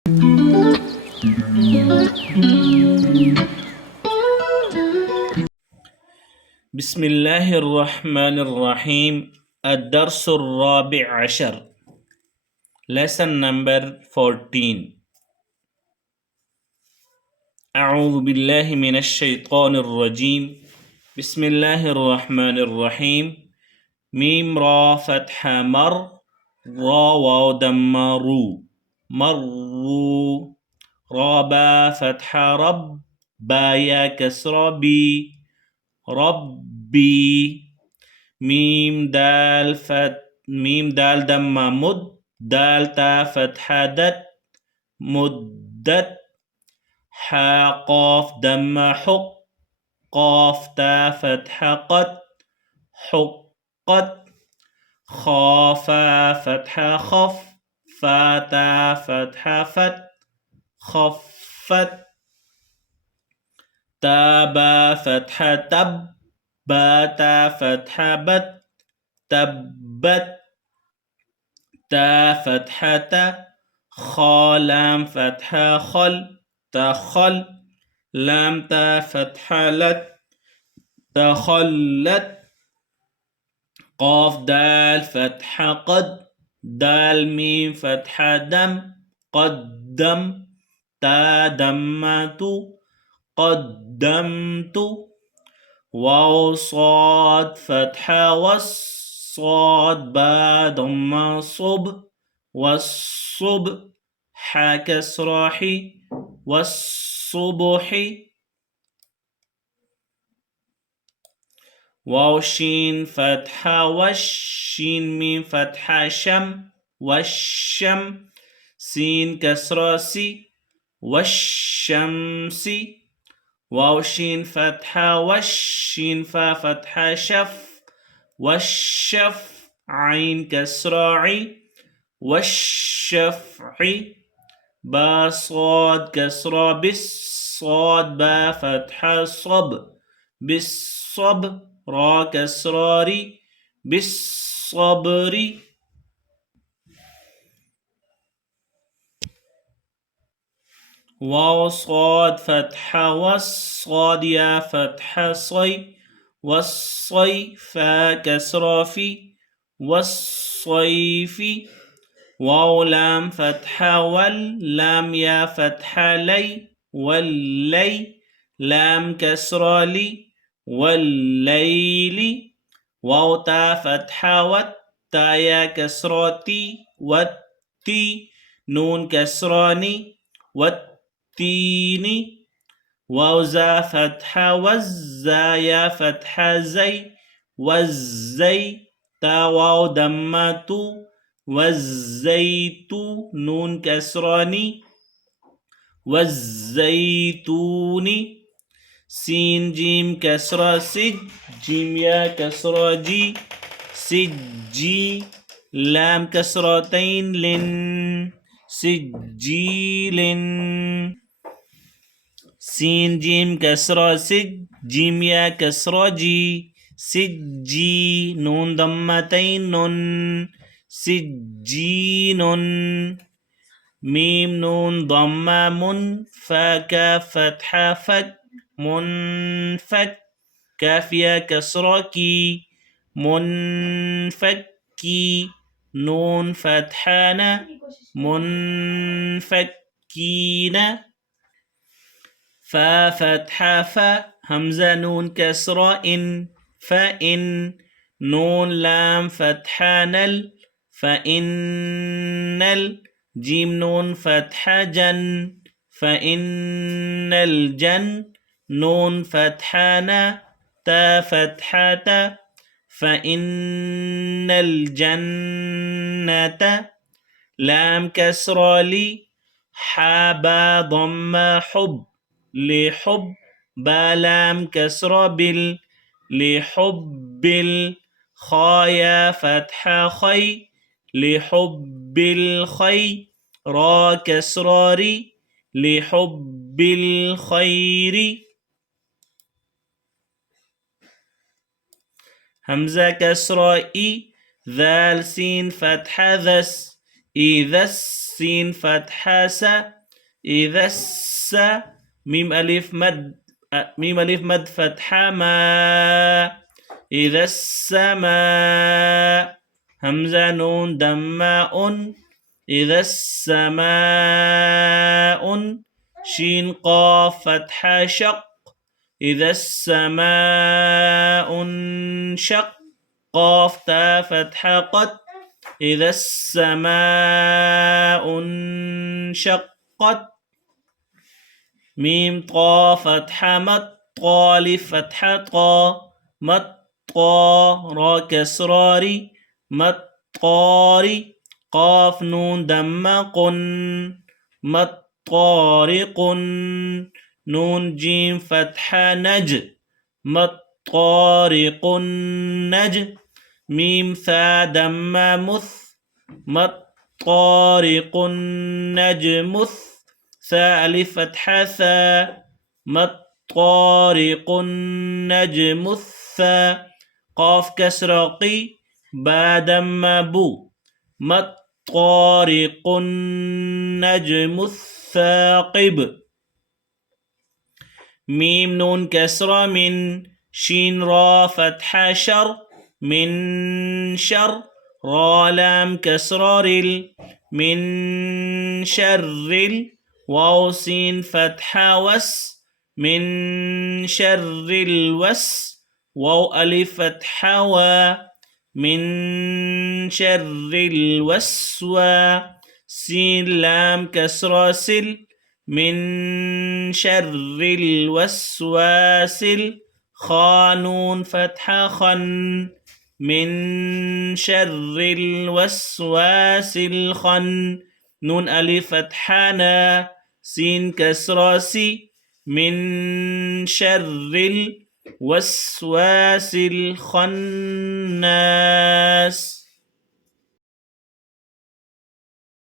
بسم الله الرحمن الرحيم. الدرس الرابع عشر. Lesson number 14. أعوذ بالله من الشيطان الرجيم. بسم الله الرحمن الرحيم. ميم را فتح مر، را واو دم رو، مروا. را با فتح رب، با يا كسر بي، ربي. ميم دال دم مد، دال تا فتحة دت، مدت. حا قاف دم حق، قاف تا فتحة قد، حقت. خافا فتحة خف، فاتا فتحة فت، خفت. تابا فتحة تب، باتا فتحة بت، تبت. تا فتحة خالام فتحة خل، تخل. لام تا فتحة لت، تخلت. قاف دال فتحة قد، دال ميم فتحة دم، قدم. تا دمت، قدمت. واو صاد فتحة وص، صاد با ضم صب، والصب. حا كسر حي، والصبح. واو شين فتحة وش، شين ميم فتحة شم، والشم. سين كسر سي، والشمس. واو شين فتحة وش، شين فا فتحة شف، والشف. عين كسر عي، والشفع. با صاد كسر بس، صاد با فتحة صب، بالصب. را كسر ري، بالصبر. واو صاد فتحة والصاد يا فتحة صي، والصي. فا كسر في، والصيف. واو لام فتحة واللام يا فتحة لي، واللي. لام كسر لي، والليل. واو تا فتحة والتا يا كسرتي، والتي. نون كسراني، والتين. واو زا فتحة والزا يا فتحة زي، والزي. تا واو دمتو، والزيت. نون كسراني، والزيتون. سين جيم كسرة سج، جيم يا كسرة جي، سجي. لام كسرتين لن، سجيل. سين جيم كسرة سج، جيم يا كسرة جي، سجي. نون ضمتين نون، سجين. ميم نون ضمة من، فا كاف فتحة فك، منفك. كاف يا كسرة كي، منفكي. نون فتحة منفكين. فا فتحة فا، همزة نون كسرة إن، فإن. نون لام فتحة نل، فإن. جيم نون فتحة جن، فإن الجن. نون فتحة نا، تا فتحة تا، فإن الجنة. لام كسرة لي، حابا ضم حب، لحب. با لام كسرة بال، لحب. خايا فتحة خي، لحب الخي. را كسرة ري، لحب الخير. همزة كسرة إي، ذال سين فتحة ذس، إذا السين فتحة س إذا الس ميم ألف مد فتحة ما إذا السماء همزة نون دماء إذا السماء شين قاف فتحة شق إذا السماء انشق قاف تا فتحة قد إذا السماء انشقت ميم طا فتحة مت طالف فتحة طا مت طا را كسراري مت طاري قاف نون دم قن مت طارق نون جيم فتحة نج مت طارق نج ميم ثا دم مث مت طارق نجمث ثاء ألف فتحة ثا مت طارق نجمث قاف كسر قي با دم بو مت طارق نجم الثاقب ميم نون كسر من شين را فتح شر من شر را لام كسر رل من شر واو سين فتح وس من شر الوس واو ألف فتح و من شر الوسوى سين لام كسر سل من شر الوسواس خانون فتح خن من شر الوسواس الخن نون ألف فتحنا سين كسر سي من شر الوسواس الخناس